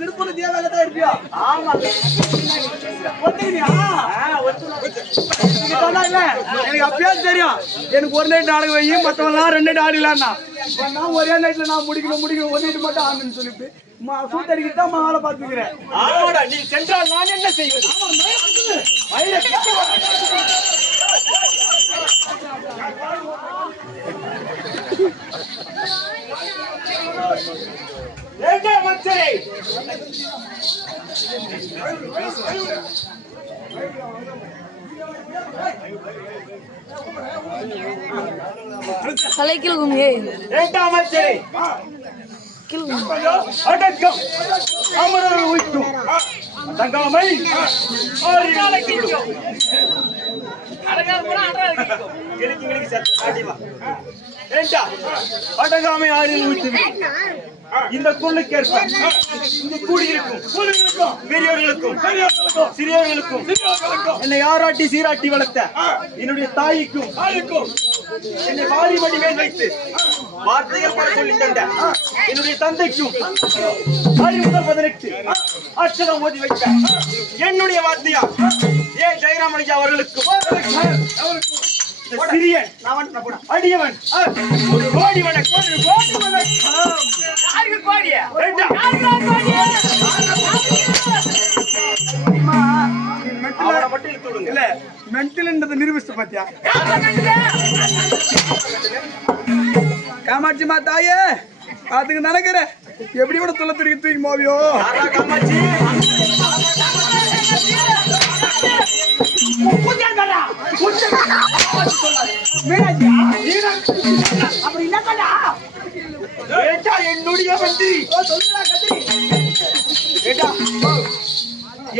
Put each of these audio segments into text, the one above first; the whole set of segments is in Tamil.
திருப்பூர் தேவாலயத்தான் இருப்பியா? ஆமா. எனக்கு அப்பயே தெரியும். எனக்கு ஒரு நைட் நாடகம் வை, மற்றவெல்லாம் 2 நைட் ஆடலான்னா நான் ஒரே நைட்ல நான் முடிக்கணும் ஒரு நைட் மட்டும் ஆடணும்னு சொல்லிட்டு சூத்தடிக்கிட்டு தான் ஆளை பார்த்துக்கிறேன். நீ சென்றால் நான் என்ன செய்வது? தலைக்கிழமை அடக்கம் அமரர் உயிர்க்கும் தங்காமை அடங்காமை ஆறில் ஊற்றி இந்த குழுக்கேற்ப இந்த கூடியிருக்கும் பெரியவர்களுக்கும் சிறியவர்களுக்கும் என்னை யாராட்டி சீராட்டி வளர்த்த என்னுடைய தாய்க்கும் என்னை வாரி மடி மேல் வைத்து வார்த்தைகள் பட சொல்லி தந்த என்னுடைய தந்தைக்கும் 18 அச்சரம் ஓதி வைத்த என்னுடைய வார்த்தையா ஏன் ஜெயராமனிஜா அவர்களுக்கும் சிறியன் அடியவன் ஒரு கோடி வணக்கம் நிரூபிச்சு பாத்தியா காமாட்சி மா தாயே அதுக்கு நினைக்கிற எப்படி கூட துள்ள தூக்கி மோவியோ காமாட்சி என்னுடைய மந்திரி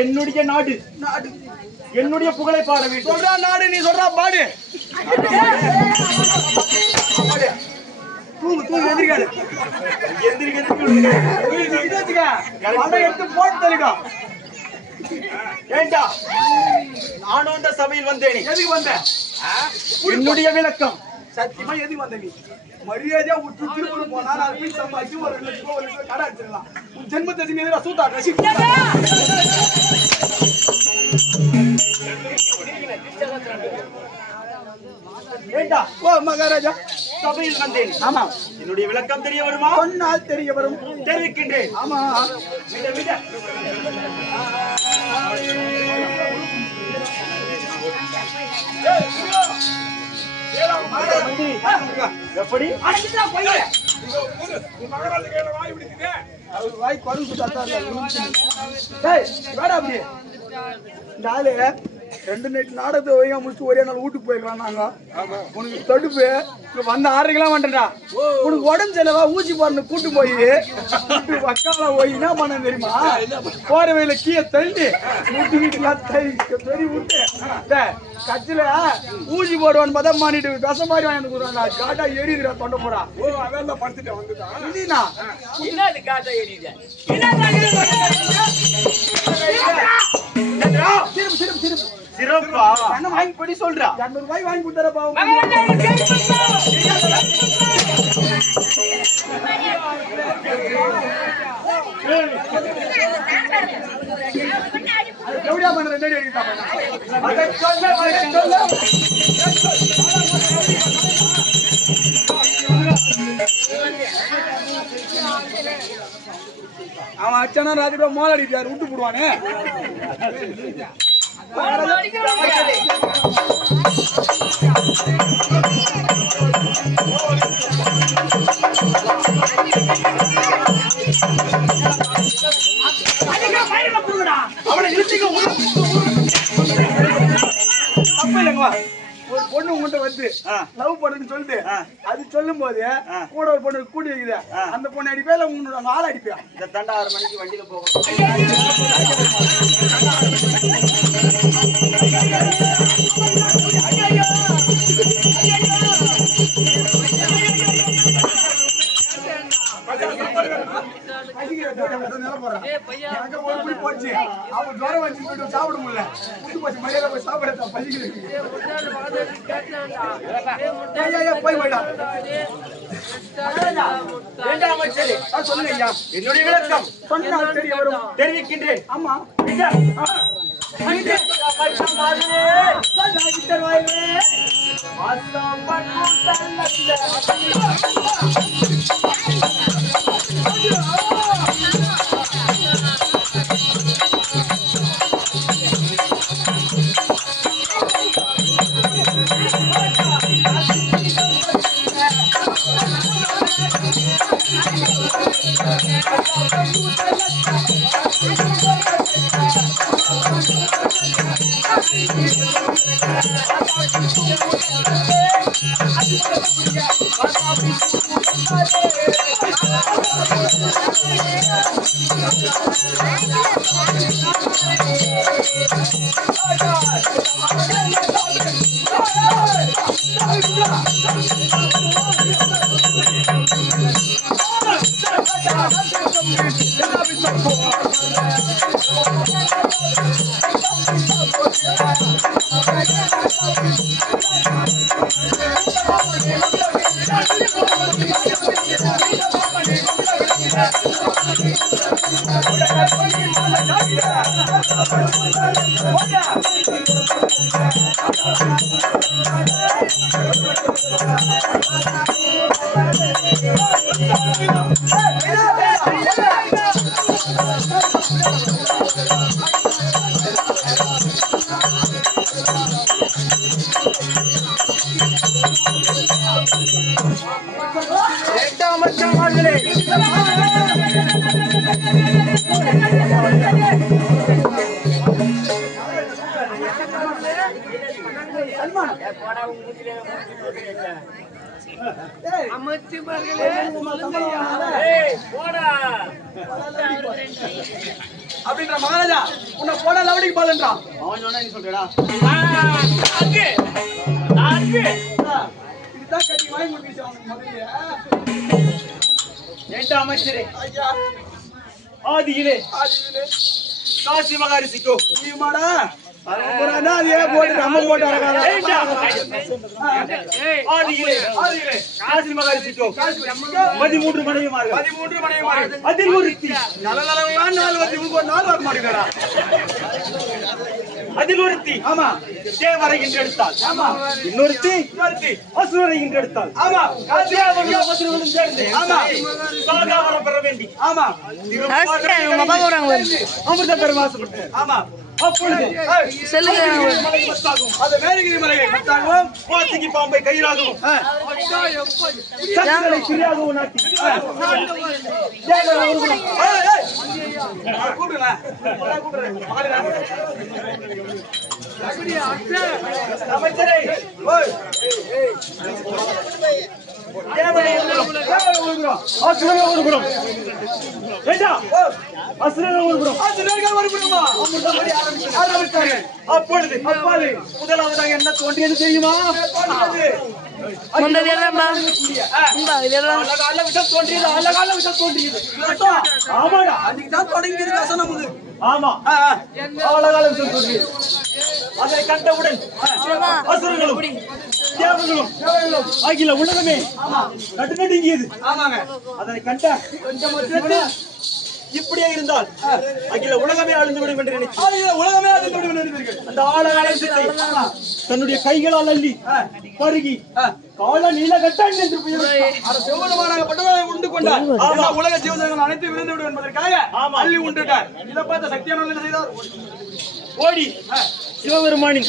என்னுடைய நாடு என்னுடைய புகழை பாட வேண்டும். சொல்றா நாடு, நீ சொல்றா பாடு. எந்திரிக்காது எடுத்து போட்டு தெரியும். ஏண்டா நானும் அந்த சபையில் வந்தேன். எதுக்கு வந்தேன்? என்னுடைய விளக்கம் சத்தியமா எதுக்கு வந்த நீ மரியாதையா விட்டு திருப்பூர் போனா நான் வீட்டு சம்பாதிச்சு ஒரு 2 லட்சம் ரூபாய் கடை அடிச்சிடலாம். உன் ஜென்மத்தை மீது சூத்தா மகாராஜா சபையில் வந்தேன். ஆமா, என்னுடைய விளக்கம் தெரிய வருமா? சொன்னால் தெரிய வரும். தெரிவிக்கின்றேன். ஆமா, எப்படி வாய் குறை நாலு 2 நைட் நாடகத்தை வைங்க முடிச்சு ஒரே நாள் வீட்டுக்கு போயிடலாம். நாங்க உனக்கு தடுப்பு வந்த 6:30 வந்துட்டா. உனக்கு உடம்பு செலவா ஊசி போறன்னு கூட்டு போய் வக்கால போய் என்ன பண்ண தெரியுமா? போற வயல கீழே தள்ளி வீட்டுலாம் தெரி விட்டு கட்சியில ஊசி போடுவான்னு பார்த்தா மாறிட்டு விச மாதிரி வாங்கி கொடுறாங்க. காட்டா எரியுதுடா தொண்டை போறா. அதெல்லாம் படுத்துட்டு வந்துட்டான். சிறப்பா வாங்கி படி சொல்றா. 200 ரூபாய் வாங்கி கொடுத்தா எப்படியா பண்ற? ரெடி அடிக்கா அவன் அச்சனா ராத்திரி மோல் அடிப்பாரு விட்டு போடுவானே. ஒரு பொண்ணு உங்கள்கிட்ட வந்து லவ் பண்ணுன்னு சொல்லிட்டு அது சொல்லும் போது கூட ஒரு பொண்ணு கூட்டி வைக்குது. அந்த பொண்ணு அடிப்பா இல்ல உங்களோட ஆள் அடிப்பா? இந்த தண்டை 6 மணிக்கு வண்டியில போகும். சொல்ல போறேன் அங்க போய் போச்சு அவன் ஜுரம் வச்சு போயிட்டு சாப்பிட முடியல முட்டு போச்சு மரியாதை போய் சாப்பிட பசிக்கிறதுக்கு போய் போயிடா சொல்லுங்க ஐயா என்னுடைய விளக்கம் சொன்னால் தெரிய வரும் தெரிவிக்கின்றேன். ஆமா அப்படின்ற மகாராஜா உன்னை போட லவடிக்கு பாலன்றான் அவன் சொன்னா நீ சொல்றடா இதுதான் கட்டி வாங்கி கொடுத்துச்சு அவனுக்கு முதல்ல ஏண்டா அமைச்சரே ஆதியிலே காசி மகாரிஷிக்கோ நீமாடா அதே போட்டு நம்ம போட்டு ஆதியிலே காசி மகாரிஷிக்கோ 13 மனைவிமார்கள் அதில் ஒருத்தி அதில் ஒருத்தி ஆமா தேவரை என்றெடுத்தாள் இன்னொருத்தி அசுரரை என்றெடுத்தாள் அசுரர்களும் சேர்ந்து சாகாவரம் பெற வேண்டி அமிர்த பெருமாசப்பட்டு அப்பொழுது அது மேலகிரி மலையை வாசிக்கு பாம்பை கையிலாகவும் சக்திகளை சிறியாகவும் நாட்டி அமைச்சரை அப்பொழுது முதலாவதாக என்ன தோன்றியது தெரியுமா? அதை கண்டவுடன் அசுரர்களும் தேவர்களும் அகில உலகமே நடுநடுங்கியது. அதனை கண்ட இப்படியே இருந்தால் அகில உலகமே அழிந்து விடும் என்று நினைத்து அந்த ஆழகாலத்தை தன்னுடைய கைகளால் அள்ளி பருகி கால நீலகட்டன் என்று உண்டு கொண்டார். உலக ஜீவன்கள் அனைத்து விழுந்து விடும் என்பதற்காக அள்ளி உண்டுட்டார். இதை பார்த்த சக்தியான என்ன செய்தார்? ஓடி சிவபெருமானின்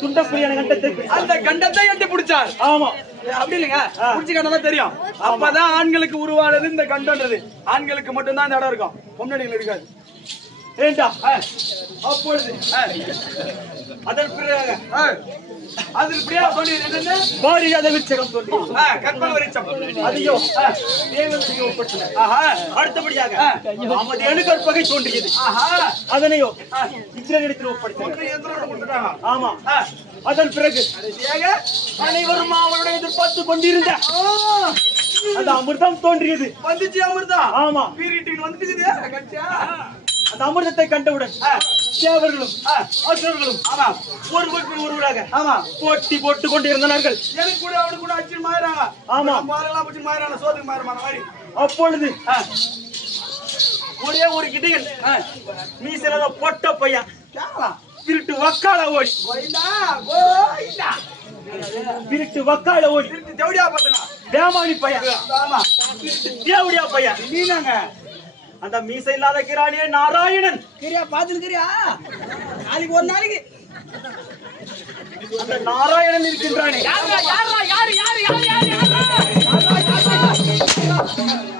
துண்டப்புரியான கண்டத்தை அந்த கண்டத்தை எட்டி பிடிச்சார். ஆமா அப்படி இல்லைங்க, பிடிச்சி கண்டதான் தெரியும். அப்பதான் ஆண்களுக்கு உருவானது இந்த கண்டன்றது. ஆண்களுக்கு மட்டும்தான் இந்த இடம் இருக்கும், பொம்னடிகள் இருக்காது. அப்பொழுது அதன் பிறகு அதில் பிரியா தோன்றியது பாரியாத விருட்சகம் தோன்றியது. கற்பக விருட்சம் அதையோ தேவனுக்கு ஒப்படைத்தது. அடுத்தபடியாக காமதேனு கற்பகை தோன்றியது. அதனையோ இந்திரனிடத்தில் ஒப்படைத்தது. ஆமா. அதன் பிறகு அனைவரும் அவருடைய எதிர்பார்த்து கொண்டிருந்த அந்த அமிர்தம் தோன்றியது. வந்துச்சு அமிர்தம். ஆமா, பீரிட்டின் வந்துக்குதே கட்சியா. அந்த அமிர்தத்தை கண்டவுடன் தேவர்களும் அசுரர்களும் ஆமா ஒருவருக்கு ஒருவராக ஆமா போட்டி போட்டுக் கொண்டிருந்தார்கள். எனக்கு கூட அவனுக்கு கூட அடிச்சு மாறாங்க. ஆமா, பாலெல்லாம் பிடிச்சி மாறாங்க, சோத்துக்கு மாறுமான மாதிரி. அப்பொழுது ஒரே ஒரு இடையன் மீசல பொட்ட பையன் திருட்டு வக்கால ஓடி கோயிந்தா கோயிந்தா திருட்டு வக்கால ஓடி திருட்டு தேவடியா பார்த்தனா தேமானி பையன். ஆமா திருட்டு தேவடியா பையன். நீனாங்க அந்த மீசை இல்லாத கிராணியே நாராயணன் கிரியா பாத்துக்கிறியா நாளைக்கு ஒரு நாளைக்கு அந்த நாராயணன் இருக்கின்றானே.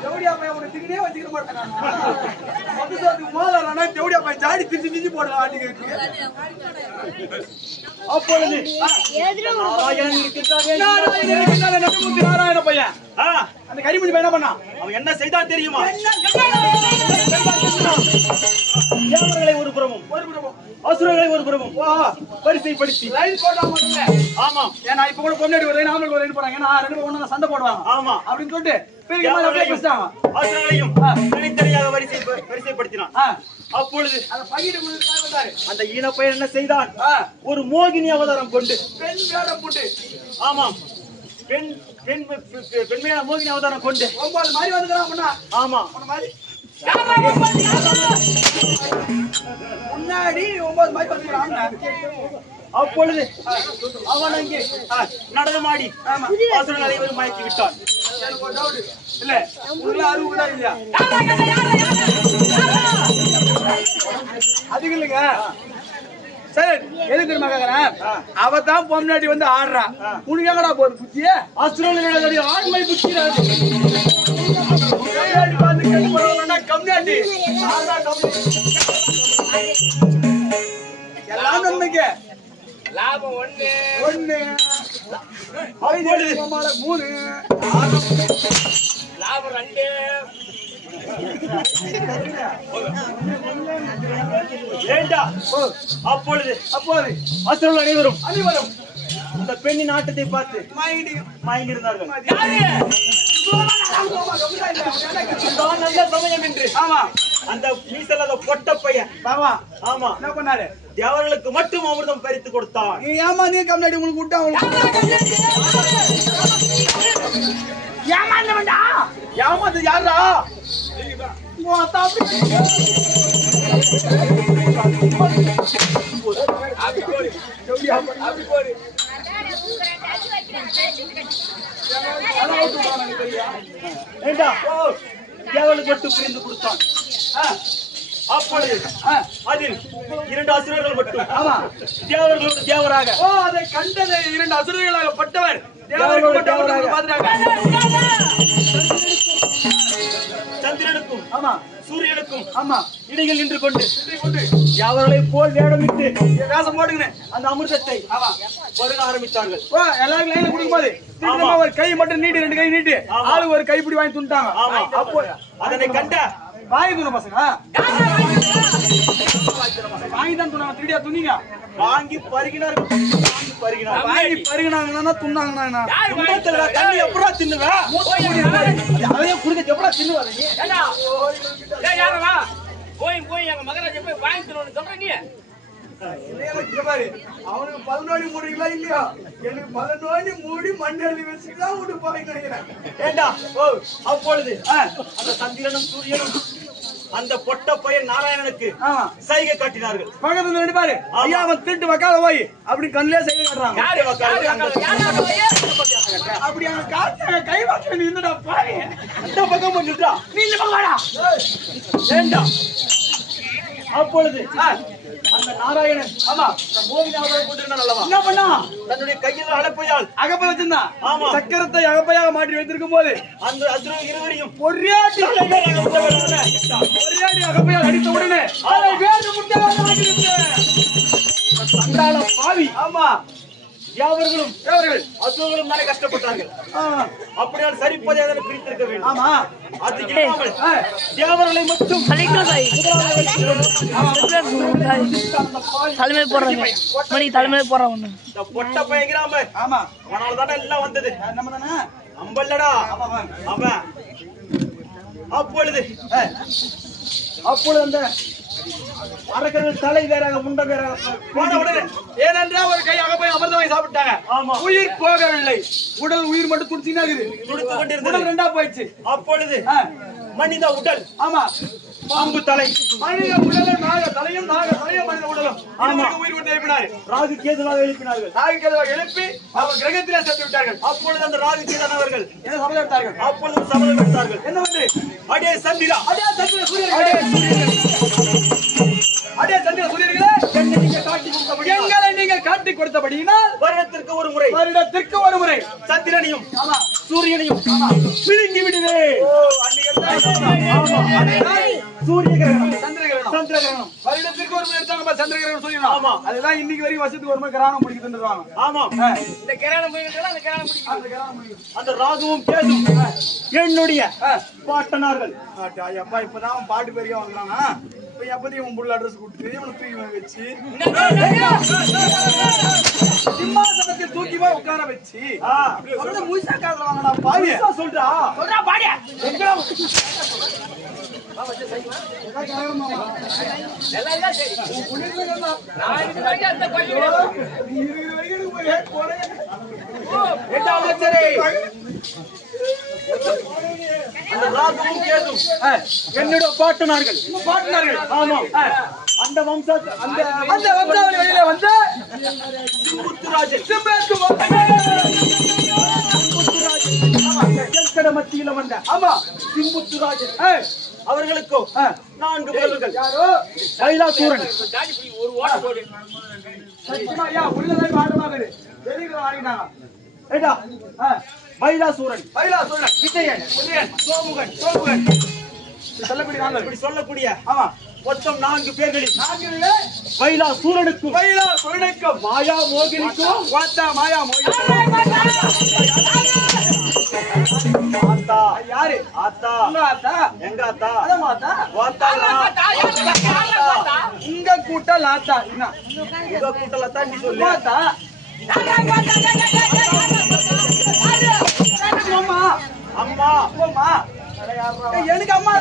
தேவடியா பையன் உனக்கு திங்கனே வச்சுக்க மாட்டேன். மதுசாத்துக்கு மோதலானா தேவடியா பையன் ஜாடி திருச்சி திஞ்சி போடலாம் ஆட்டிக்கு. அப்பொழுது நாராயணன் இருக்கின்றானே. நாராயண பையன் அந்த கரிமணி பையன் என்ன பண்ணா? அவன் என்ன செய்தான் தெரியுமா? தேவர்களை ஒரு புறமும் அசுரர்களை ஒரு புறமும் வரிசைப்படுத்தி லைன் போட்டாம. ஆமா, ஏன்னா இப்ப கூட பொண்ணு ஒரு நாமளுக்கு ஒரு லைன் போறாங்க. ஏன்னா ரெண்டு பேரும் ஒண்ணா சண்டை போடுவாங்க. ஆமா அப்படின்னு சொல்லிட்டு பெரிய மாதிரி பேசிட்டாங்க. அசுரர்களையும் தனித்தனியாக வரிசைப்படுத்தினான். அப்பொழுது அந்த பையனுக்கு வந்தாரு. அந்த ஈனப்பையன் என்ன செய்தான்? ஒரு மோகினி அவதாரம் கொண்டு பெண் வேடம் போட்டு ஆமா பெண்மையான மோகினி அவதாரம் கொண்டு 9 மாதிரி வந்துக்கிறான் அப்படின்னா. ஆமா, மாதிரி முன்னாடி 9 மாதிரி வந்துக்கிறான். அப்பொழுது அவன் அங்கே நடனமாடி அசுரன் அனைவரும் மயக்கி விட்டான். எனக்கு ஒரு டவுட் இல்ல, உள்ள அறிவுடா இல்லையா? அதுக்கு இல்லைங்க. சரி, எதுக்கு தெரியுமா கேக்குறேன்? அவ தான் பொம்னாடி வந்து ஆடுறா. உனக்கு எங்கடா போகுது புத்தி? அசுரனுடைய ஆண்மை புத்தி கம்னாடி எல்லாம் நன்மைக்கு லாபம் ஒண்ணு 3 லாபம் 2. ஏண்டா அப்பொழுது அசுரர்கள் அனைவரும் அந்த பெண்ணின் ஆட்டத்தை பார்த்து மயங்கி இருந்தார்கள். நல்ல சமயம் என்று அந்த மீசலாத பொட்ட பையன் ஆமா என்ன பண்ணாரு? தேவர்களுக்கு மட்டும் அமிர்தம் பறித்து கொடுத்தான். நீ ஏமா நீ கம்னாடி உங்களுக்கு விட்டா ஏமாந்து வேண்டா. ஏமாந்து யாரா? தேவர்களுக்கு மட்டும் பிரிந்து கொடுத்தான். அப்பொழுது அதில் 2 அசுரர்கள் மட்டும் தேவர்களோடு தேவராக அதை கண்டது 2 அசுரர்களாக பட்டவர் தேவர்களோடு தேவராக சந்திரனுக்கும் சூரியனுக்கும் இடையில் நின்று கொண்டு அவர்களை போல் வேடமிட்டு வேஷம் போடுகிறேன் அந்த அமிர்தத்தை பருக ஆரம்பித்தார்கள். எல்லாரும் லைன்ல குடிக்கும்போது ஒரு கை மட்டும் நீட்டி 2 கை நீட்டி ஆளு ஒரு கைப்பிடி வாங்கி துண்டாங்க. அப்போ அதனை கண்ட வாங்கி துணை பசங்க வாங்கி தான் துணாங்க. திருடியா துணிங்க வாங்கி பருகினார்கள். வாங்கி பருகினாங்கன்னா துண்ணாங்கன்னா தண்ணி எப்படா தின்னுவேன்? அதையும் குடிக்க எப்படா தின்னுவாங்க? போய் எங்க மகராஜ போய் வாங்கி தரணும்னு சொல்றீங்க. அவனுக்கு 11 மூடிங்களா இல்லையா? எனக்கு 11 மூடி மண் எழுதி வச்சுதான் விட்டு போறேன். ஏண்டா அப்பொழுது அந்த சந்திரனும் சூரியனும் அந்த பொட்ட பையன் நாராயணனுக்கு சைகை காட்டினார்கள். பக்கத்துல 2 பேரு ஐயா அவன் திருட்டு வக்கால போய் அப்படி கண்ணிலே சைகை காட்டுறாங்க. அப்படி அவங்க காட்டுறாங்க. கை வாக்க நீ இருந்துடா பாரு. அந்த பக்கம் வந்துட்டா நீ இந்த பக்கம் வாடா. ஏண்டா அப்பொழுது அந்த நாராயணன் மோகினி அவதாரம் கொண்டிருந்தான் அல்லவா? என்ன பண்ணா? தன்னுடைய கையில் அலப்பையால் அகப்பை வச்சிருந்தான். ஆமா, சக்கரத்தை அகப்பையாக மாட்டி வைத்திருக்கும் போது அந்த அசுரர்கள் இருவரையும் ஒரே அடி அகப்பையால் அடித்த உடனே அதை வேறு முட்டையாக மாட்டிருந்தேன். சண்டாள பாவி. ஆமா, தேவர்களும் அசுரர்களும் தானே கஷ்டப்பட்டார்கள். அப்படியால் சரிப்பதை அதனை பிரித்திருக்க வேண்டும். ஆமா, அது இல்லாமல் தேவர்களை மட்டும் தலைமை போடுறாங்க. மணி தலைமை போடுறாங்க. இந்த பொட்ட பயங்கராம ஆமா அவனால தானே எல்லாம் வந்தது. நம்ம தானே அம்பல்லடா அவன். அப்பொழுது அந்த அரக்கர்கள் தலை வேறாக முண்ட வேறாக போன உடனே ஏனென்றால் ஒரு கையாக போய் அமிர்தமாய் சாப்பிட்டாங்க. ஆமா. உயிர் போகவில்லை, உயிர் மட்டும் துடிச்சுனா இருக்குது. துடித்துக் கொண்டிருந்தது. உடல் ரெண்டா போயிடுச்சு. அப்பொழுது மனித உடல், ஆமா, பாம்பு தலை, மனித உடலும் நாக தலையும் மனித உடலும் உயிர் கொண்டு எழுப்பினார். ராகு கேதுவாக எழுப்பினார்கள். ராகு கேதுவாக எழுப்பி அவர் கிரகத்திலே சென்று விட்டார்கள். அப்பொழுது அந்த ராகு கேதானவர்கள் என்ன சபதம் எடுத்தார்கள்? அப்பொழுது சபதம் எடுத்தார்கள். என்ன வந்து அடே சந்திரா, அடே சந்திர சூரியர்களே, அடே சந்திர சூரியர்களே, எங்களை நீங்கள் காட்டி கொடுத்தபடியினால் வருடத்திற்கு ஒரு முறை சந்திரனையும் சூரியனையும் விழுங்கி விடுவேன். சூரிய கிரகணம், சந்திர கிரகணம் வருடத்திற்கு ஒரு முறை எடுத்தாங்க. சந்திர கிரகணம் சூரியன். ஆமா. அதெல்லாம் இன்னைக்கு வரைக்கும் வருஷத்துக்கு ஒரு முறை கிரகணம் முடிக்குதுன்றாங்க. ஆமா. இந்த கிரானம் போயிட்டு அந்த கிரானம் பிடிக்கும். அந்த ராகுவும் கேதும் என்னுடைய பாட்டனார்கள். அப்பா இப்பதான் அவன் பாட்டு பெரிய வந்தானா? இப்ப எப்பதையும் உன் புள்ள அட்ரஸ் கொடுத்து இவனை தூக்கி வச்சு சிம்மாசனத்தில் தூக்கி போய் உட்கார வச்சு சொல்றது முழுசா காதுல வாங்கடா பாவி. சொல்றா பாடியா எல்லாம் சரி. நான் இது வரைக்கும் அந்த பையன் அந்த ராகுவும் கேதும் என்னோட பாட்டனார்கள். ஆமா. அந்த வம்சாவளி வழியில வந்து மத்தியில வந்த சிம்புத்துராஜன் அவர்களுக்கும் 4 புதல்வர்கள். யாரோ கைலாசூரன், ஒரு ஓட்ட போடு. ஐயா உள்ளதை பாடமாகுது வெளியில ஆகிட்டாங்க. மைலாசூரன், விஜயன், சோமுகன், சொல்லக்கூடிய நாங்கள் இப்படி சொல்லக்கூடிய ஆமா மொத்தம் 4 பேர்களில் நாங்களே மைலாசூரனுக்கும் சொல்லிக்கும் மாயா மோகினிக்கும் வாத்தா மாயா மோகினி ஆத்தா. யாரு? ஆத்தா. உங்க ஆத்தா? எங்க ஆத்தா? அதான் ஆத்தா. வாத்தா. உங்க கூட்ட லாத்தா என்ன? உங்க கூட்டல தான் நீ சொல்லு. வாத்தா. அம்மா அம்மா. அம்மா எனக்கு அம்மா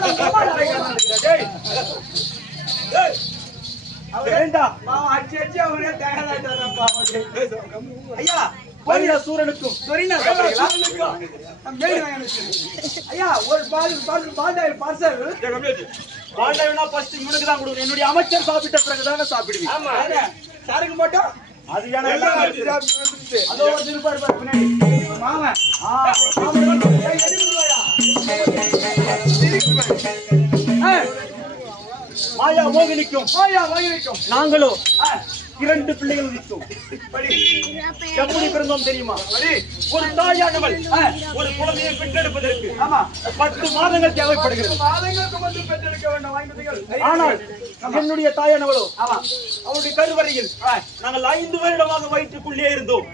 வேண்டாம். அடிச்சு அவரே தயாராயிட்டாரப்பா. ஐயா மைலாசூரனுக்கும் ஐயா ஒரு பால் பார்சல் பாண்டவனா ஃபர்ஸ்ட் இவனுக்கு தான் கொடுக்கணும். என்னுடைய அமைச்சர் சாப்பிட்ட பிறகுதானே சாப்பிடுவீங்க. ஆமா. சாருக்கு மட்டும் அது ஏன்னா அதோ ஒரு திருப்பாடு பாரு பின்னாடி மாமா மாயா மோகினிக்கும் நாங்களும் 2 பிள்ளைகள் நிற்கும். எப்படி பிறந்தோம் தெரியுமா? ஒரு தாயானவள் ஒரு குழந்தையை பெற்றெடுப்பதற்கு 10 மாதங்கள் தேவைப்படுகிறது. ஆனால் என்னுடைய தாயானவளோ அவருடைய கருவறையில் நாங்கள் 5 வருடமாக வயிற்றுக்குள்ளே இருந்தோம்.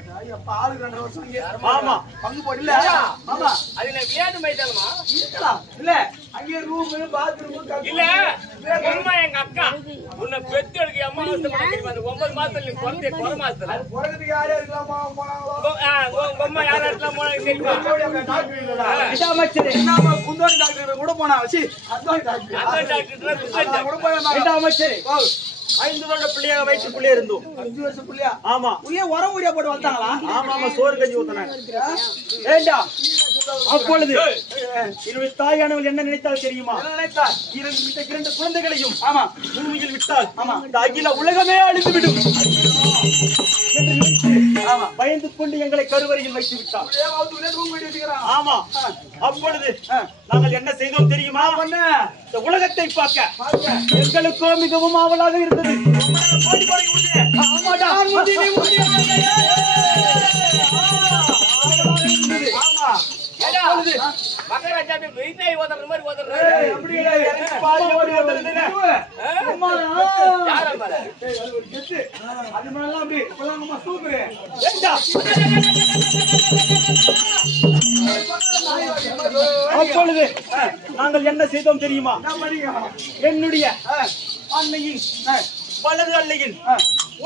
ஆமா. பங்கு போடல அது என்ன விளையாட்டு மைதானமா? இல்ல அங்கே ரூம் பாத்ரூம் இல்ல அம்மா எங்க அக்கா உன்னை பெத்து எடுக்க அம்மா தெரியுமா? அந்த 9 மாசத்துல நீ குழந்தைய குறை மாசத்துல பிறகுக்கு யாரே இருக்கலாமா அம்மா யாரா இருக்கலாம் போனாங்க தெரியுமா? அமைச்சரே, குந்தோணி டாக்டர் கூட போனா வச்சு அத்வானி அந்த டாக்டர் கூட போய் அமைச்சரே 5 வருட பிள்ளையாக வயிற்றுக்குள்ளே இருந்தோம். 5 வருஷம் புள்ளியா? ஆமா. புள்ளியா உரம் ஊரியா போட்டு வந்தாங்களா? ஆமா, சோறு கஞ்சி ஊத்தினாங்க. வேண்டாம். அப்பொழுது என்னுடைய தாயானவள் என்ன நினைத்தால் தெரியுமா? நினைத்தார் 2 குழந்தைகளையும் பூமியில் விட்டால் இந்த அகில உலகமே அழிந்துவிடும் என்று நினைத்து பயந்து கொண்டு எங்களை கருவறையில் வைத்து விட்டார். ஆமா. அப்பொழுது நாங்கள் என்ன செய்தோம் தெரியுமா? இந்த உலகத்தை பார்க்க எங்களுக்கோ மிகவும் ஆவலாக இருந்தது. மகாராஜா வெயிட்டாய் ஓதுற மாதிரி ஓதுறாரு. அப்பொழுது நாங்கள் என்ன செய்தோம் தெரியுமா? என்னுடைய அன்னையின் வலது அன்னையின்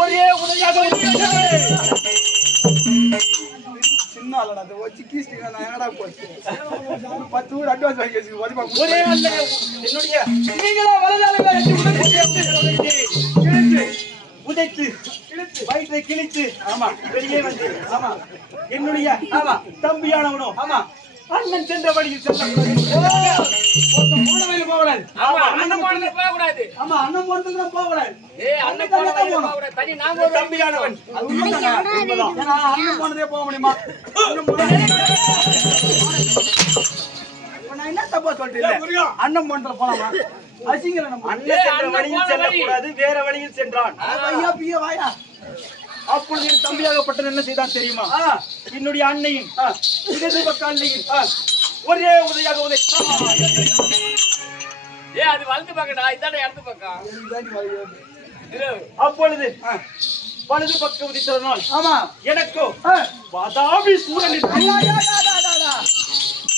ஒரே உதவியாக சின்ன ஆளடா, அதை வச்சு கீஸ்டிங்க நான் என்ன என்னடா போச்சு 10 ஊர் அட்வான்ஸ் வாங்கி வச்சு மதிப்பா ஒரே அல்ல என்னுடைய நீங்களா வலதால உதைத்து வயிற்றை கிழித்து ஆமா வெளியே வந்து ஆமா என்னுடைய ஆமா தம்பியானவனோ ஆமா அண்ணன் சென்ற வழியில் செல்ல போன வழியில போகக்கூடாது ஆமா அண்ணன் போனது போக கூடாது. ஆமா அண்ணன் போனதுக்கு தான் போகக்கூடாது அண்ணன் போன வழியில போக கூடாது. தனி நாங்க ஒரு தம்பியானவன் அது உண்மைதாங்க. ஏன்னா அண்ணன் போனதே போக முடியுமா அண்ணன் போனதே இப்ப நான் என்ன தப்பா சொல்லிட்டேன் அண்ணன் போனதுல போலாமா அசிங்கல நம்ம அண்ணன் சென்ற வழியில் செல்லக்கூடாது வேற வழியில் சென்றான் ஐயா பிய வாயா அப்பொழுது என் தம்பியாகப்பட்டது என்ன செய்தான் தெரியுமா என்னுடைய அன்னையின் இடது பக்க அன்னையின் ஒரே உதையாக உதைத்தான் அது வலது பக்கம்டா, இதானே இடது பக்கம். அப்பொழுது வலது பக்கம் உதித்ததனால் ஆமா எனக்கோ வாதாபி சூரன்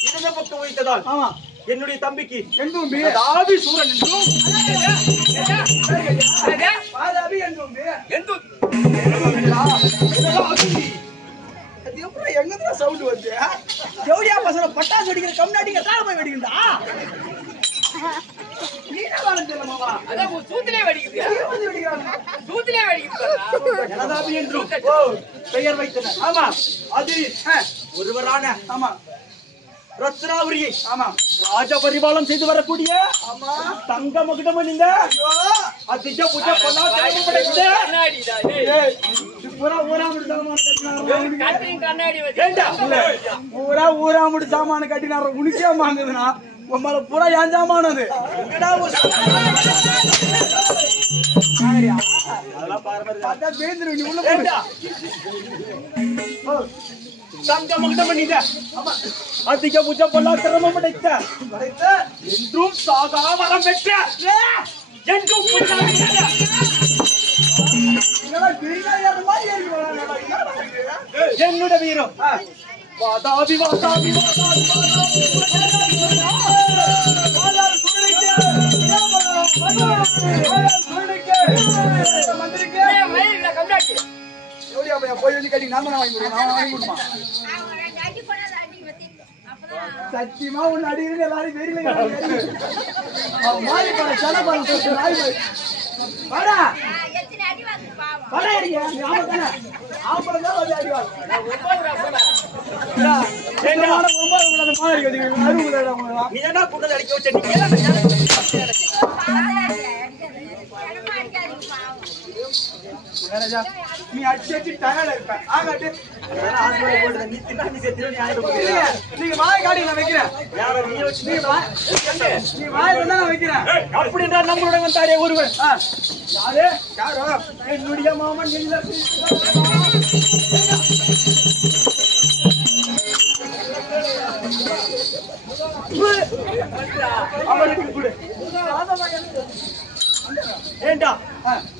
இடது பக்கம் உதித்ததால் ஆமா என்னுடைய தம்பிக்கு எங்கும் வாதாபி சூரன் என்றும் பாதாபி எங்கும் எந்த அது எப்படி எங்கதான் சவுண்ட் வருது ஜவுடியா பசங்க பட்டாசு வெடிக்கிற கம்னாடிங்க தான போய் வெடிக்குண்டா நீனா வாழல மாமா அதான் சூத்திலே வெடிக்குது. வந்து வெடிக்கிறாங்க சூத்திலே வெடிக்குது. ஜனதாபி என்றும் பெயர் வைத்தனர் ஆமா அது ஒருவரான ஆமா ரத்னாபுரியை ஆமா ராஜ பரிபாலம் செய்து வரக்கூடிய ஆமா தங்க மகுடம் நீங்க ஐயோ அதிக புஜ பண்ணா படைத்து கண்ணாடிடா. ஏய் பூரா ஊராமுடி சாமான கட்டினாரு கட்டிங் கண்ணாடி ஏண்டா? ஊராமுடி சாமான கட்டினாரு உனக்கே வாங்குதுன்னா உம்மல பூரா ஏன் சாமானது எங்கடா ஒரு அதெல்லாம் பாரம்பரிய அதான் பேந்துரு நீ உள்ள ஏண்டா? தங்க மகுடம் நீங்க அதிக புஜ பண்ணா திறமம் படைத்த என்றும் சாகா வரம் பெற்ற என்றும் புஜாதி பெற்ற என்னுடைய வீரம் வாதாபி வாதாபி கண்ணாடி போய் வந்து கட்டி நான் வாங்கி கொடுமா சத்தியமா ஒண்ணு அடிக்கிறது எல்லாரும் தெரியல மாறி போன செல பண்ண சொல்லிட்டு நாய் போய் வாடா வாடா அடிங்க நீ ஆமா தானே ஆம்பளை தான் வந்து அடிவாங்க நீ என்ன கூட்டத்தை அடிக்க வச்ச நீ நீ அடிச்சு அடிச்சு டயர்டா இருப்ப ஆகாட்டு நீ தின்னா நீ செத்துற நீ ஆயிரம் நீங்க வாய் காடி நான் வைக்கிறேன் நீ வச்சு நீ வாய் வந்தா நான் வைக்கிறேன் அப்படின்றா நம்மளோட வந்தாரே ஒருவன் யாரு யாரோ என்னுடைய மாமன் இல்ல அவனுக்கு கொடு ஏண்டா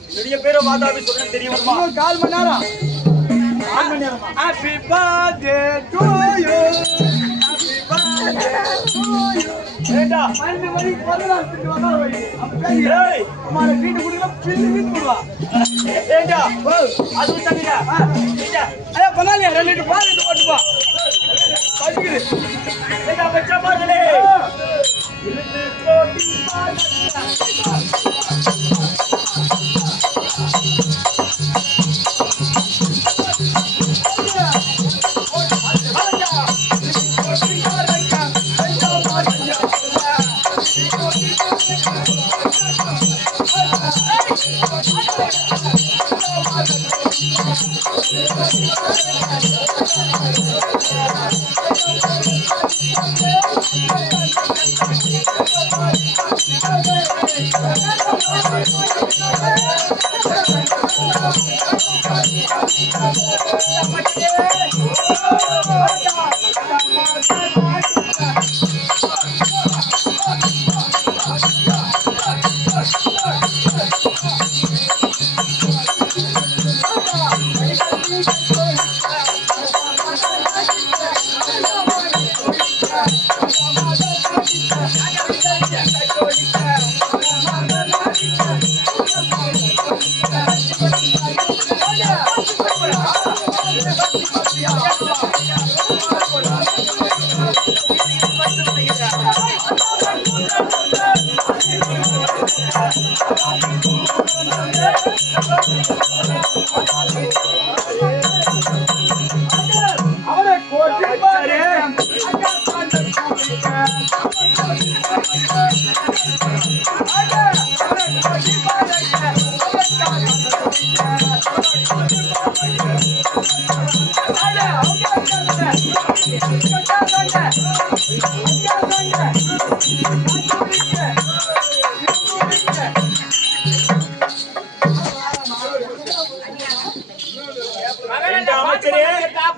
என்னுடைய பேரை வாதாபி சொல்ல தெரியுமா இன்னும் 1/4 மணி நேரம் 4 மணி நேரமா happy birthday to you happy birthday to you ஏண்டா 12 மணிக்கு பதினாறு திட்டு வந்தா வை ஏய் அம்மா வீட்டு குடில பில்லு வீட்டு போடுவா ஏண்டா அது தண்ணிடா ஏண்டா ஐயா பங்காளி 2 லிட்டர் பால் எடுத்து போட்டு போ பசிக்குது ஏண்டா பச்சை பாருங்களே இழுத்து போட்டி பால்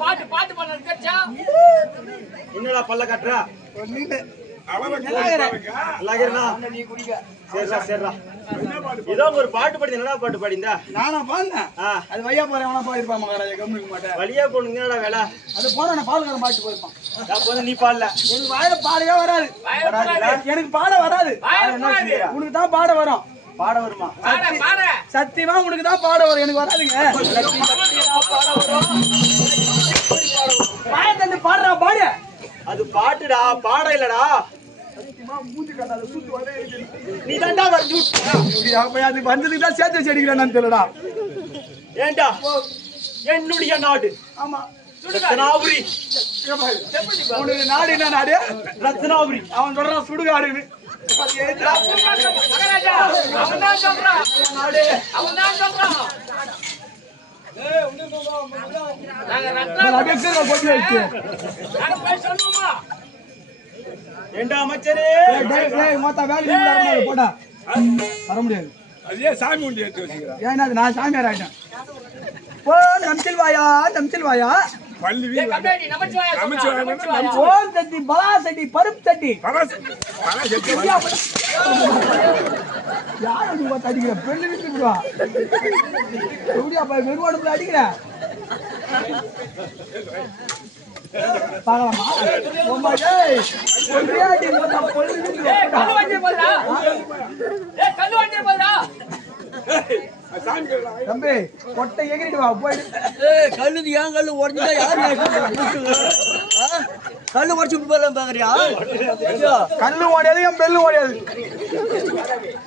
பாட்டு பாட்டு பண்ண கேட்டா என்னடா பல்ல கட்டுறா ஏதோ ஒரு பாட்டு பாடி என்னடா பாட்டு பாடிந்தா நானா பாடினேன் அது வையா போறேன் அவனா பாடிருப்பான் மகாராஜா கம்முனிக்க மாட்டேன் வழியா போனீங்கடா வேலை அது போன நான் பாலுக்காரன் பாட்டு போயிருப்பான் நீ பாடல எனக்கு வாயில பாடவே வராது எனக்கு பாட வராது உனக்கு தான் பாட வரும் பாட வருமா சத்தியமா உனக்கு தான் பாட வரும் எனக்கு வராதுங்க பாய தந்து பாடுறா பாடு அது பாட்டுடா பாட இல்லடா நீ தாண்டா வந்து அது வந்ததுக்கு தான் சேர்த்து வச்சு அடிக்கிறேன் தெரியலடா ஏண்டா என்னுடைய நாடு ஆமா ரத்னாபுரி உனக்கு நாடு என்ன நாடு ரத்னாபுரி அவன் சொல்றான் சுடுகாடுன்னு மகாராஜா அவன் தான் சொல்றான் அவன் தான் சொல்றான் ஏண்டா அமைச்சரே போடா வர முடியாது அதே சாமி உண்டி எடுத்து வச்சுக்கிறேன். ஏன்னா அது நான் சாமியார் ஆயிட்டேன் ஓ நம்சில் வாயா பள்ளி ஏய் கண்ணாடி நமச்சிவாயா ஓம் சட்டி பலா சட்டி பருப்பு சட்டி யார் அடி பார்த்து அடிக்கிற பெண்ணு வீட்டு விடுவா எப்படியா வெறுவாடுப்புல அடிக்கிற பாக்கலாமா ஏய் கல்லு வண்டிய போடா ஏய் கல்லு வண்டிய போடா தம்பி கொட்டை எகிரிடுவா போயிடு கல்லு ஏன் கல்லு உடஞ்சுட்டா யாரு கல்லு உடச்சு விட்டு போகலாம் பாக்குறியா கல்லு ஓடையாது என் பெல்லு ஓடையாது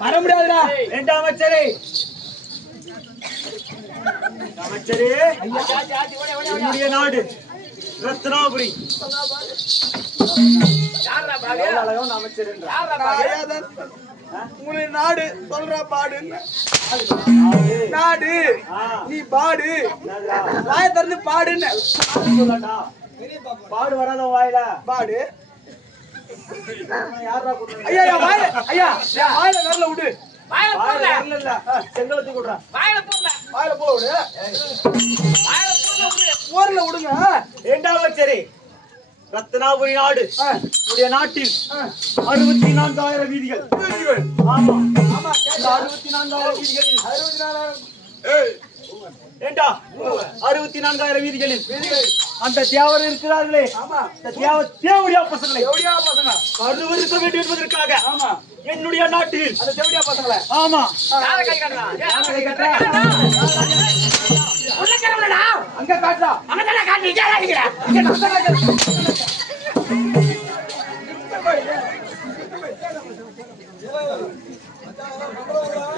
வர முடியாதுடா ஏண்டா அமைச்சரே அமைச்சரே என்னுடைய நாடு ரத்னாபுரி யாரா பாவியா யாரா பாவியா உங்களுடைய நாடு சொல்ற பாடு நாடு நீ பாடு வாய திறந்து பாடுன்னு பாடு வராத வாயில பாடு யாரா ஐயா வாயில ஐயா வாயில வரல விடு வாயில போடல இல்ல செங்கலத்தி கொடுறா வாயில போடல வாயில போட விடு வாயில போடல ஊர்ல விடுங்க ஏண்டா அமைச்சரே ரத்னாபுரி நாடு உடைய நாட்டில் 64,000 வீதிகள் ஆமா ஆமா 64,000 வீதிகளில் 64,000 ஏண்டா 64,000 வீதிகளில் அந்த தேவர் இருக்கிறார்களே ஆமா அந்த தேவடியா பசங்களை எவடியா பசங்க கருவறுக்க வேண்டும் என்பதற்காக ஆமா என்னுடைய நாட்டில் அந்த செவடியா பசங்கள ஆமா யார கை கட்டறா கை கட்டுறா உள்ள கரவலடா அங்க காட்டுறா அங்க தான் காட்டி இங்க அடிக்குற இங்க நம்ம காட்டு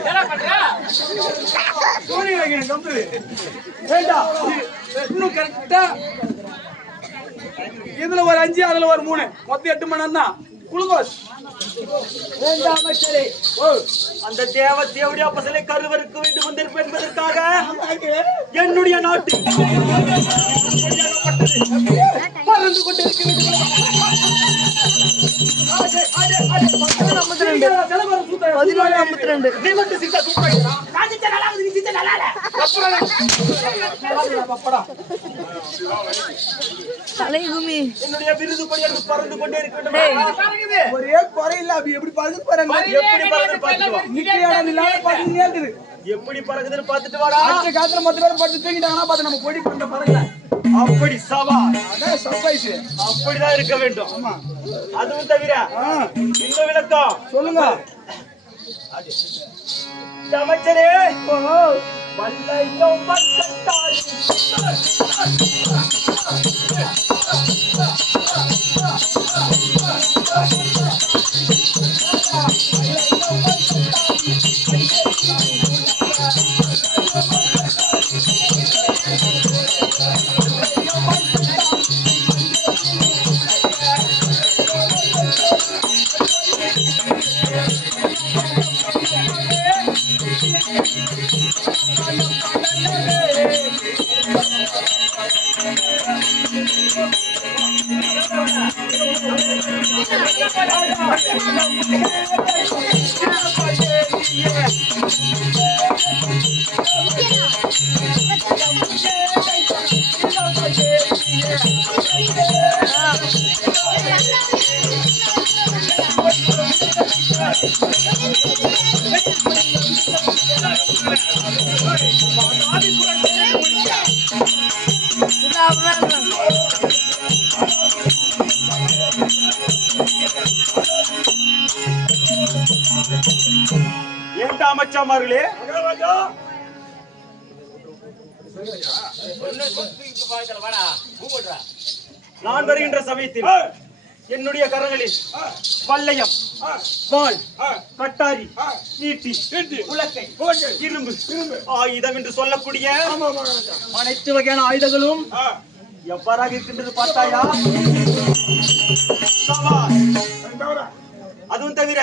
என்ன பண்ற சோனி வைங்க கம்பு வேண்டாம் இன்னும் கரெக்டா இதுல ஒரு 5 அதுல ஒரு 3 மொத்தம் 8 மணி நேரம் தான் குளுக்கோஸ் வேண்டாம் அமைச்சரே அந்த தேவடியா பசங்களை கருவறுக்க வேண்டும் என்பதற்காக என்னுடைய நாட்டில் பறந்து கொண்டிருக்க வேண்டும் 1452 நீ மட்டும் சித்தா சூப்பரா காஞ்சிட்ட நல்லா இருக்கு சித்த நல்லா இல்ல தலைகுமி என்னுடைய விருது படி பறந்து கொண்டே இருக்க வேண்டும் பாருங்க ஒரே குறை இல்ல அப்படி எப்படி பறந்து பாருங்க எப்படி பறந்து பார்த்துட்டு வா நிக்கியாடா இல்லாம பறந்து இருக்குது எப்படி பறக்குதுன்னு பார்த்துட்டு வாடா அடுத்த காலத்துல மொத்த பேர் பட்டு தூங்கிட்டாங்கன்னா பார்த்து நம்ம பொடி பண்ண பறக்கல அப்படி சவா அதான் சர்ப்ரைஸ் அப்படிதான் இருக்க வேண்டும் ஆமா அதுவும் தவிர இந்த விளக்கம் சொல்லுங்க அமைச்சரே வல்லையோ மக்கட்டாய் ஏண்டா மச்சாமார்களே, நான் வருகின்ற சமயத்தில் என்னுடைய கரங்களில் பல்லயம், வாள், கட்டாரி, ஈட்டி, உலக்கை, இரும்பு ஆயுதம் என்று சொல்லக்கூடிய அனைத்து வகையான ஆயுதங்களும் எவ்வாறாக இருக்கின்றது பார்த்தாயா? அதுவும் தவிர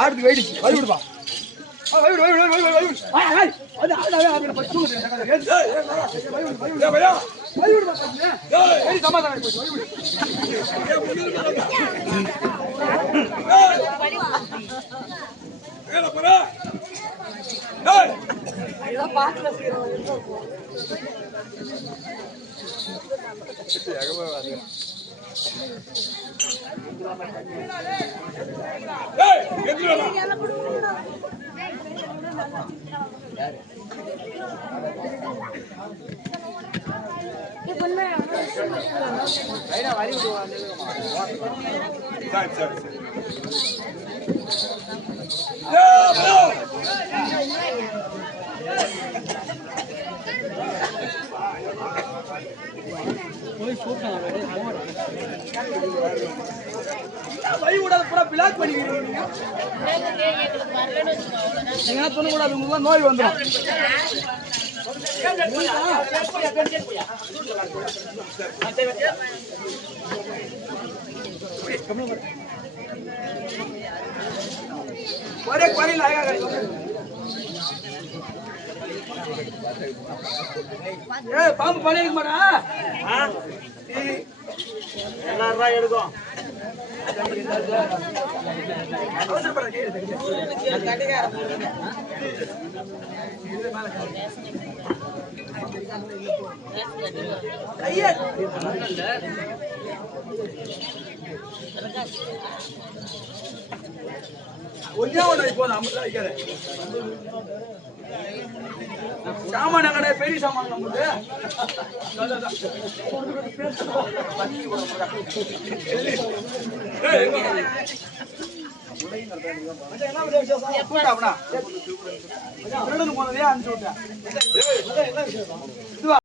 ஆடுது வெயிடுச்சு வை விடுப்பா வை விடு வை விடு வை வை வை வை அது ஆடு பச்சு வை பையா வை விடுப்பா பச்சு ஏய் சமாதானம் போய் வை விடு ஏல போடா டேய் இத பாத்துல ஏய் எந்திரடா சரி சரி சரி வை விடாத பூரா பிளாக் பண்ணிக்கிறீங்க நீங்க என்ன சொல்ல கூடாது உங்களுக்கு நோய் வந்துடும் ஒரே குறையில் ஏ பாம்பு பண்ணிருக்க மாட்டா எல்லாரும் எடுக்கும் ஒன்னே ஒன்று போதும் ஐம்பது வைக்காத சாமான கடை பெரிய சாமான் நம்மளுக்கு போனதே அனுப்பிச்சு விட்டேன் இதுவா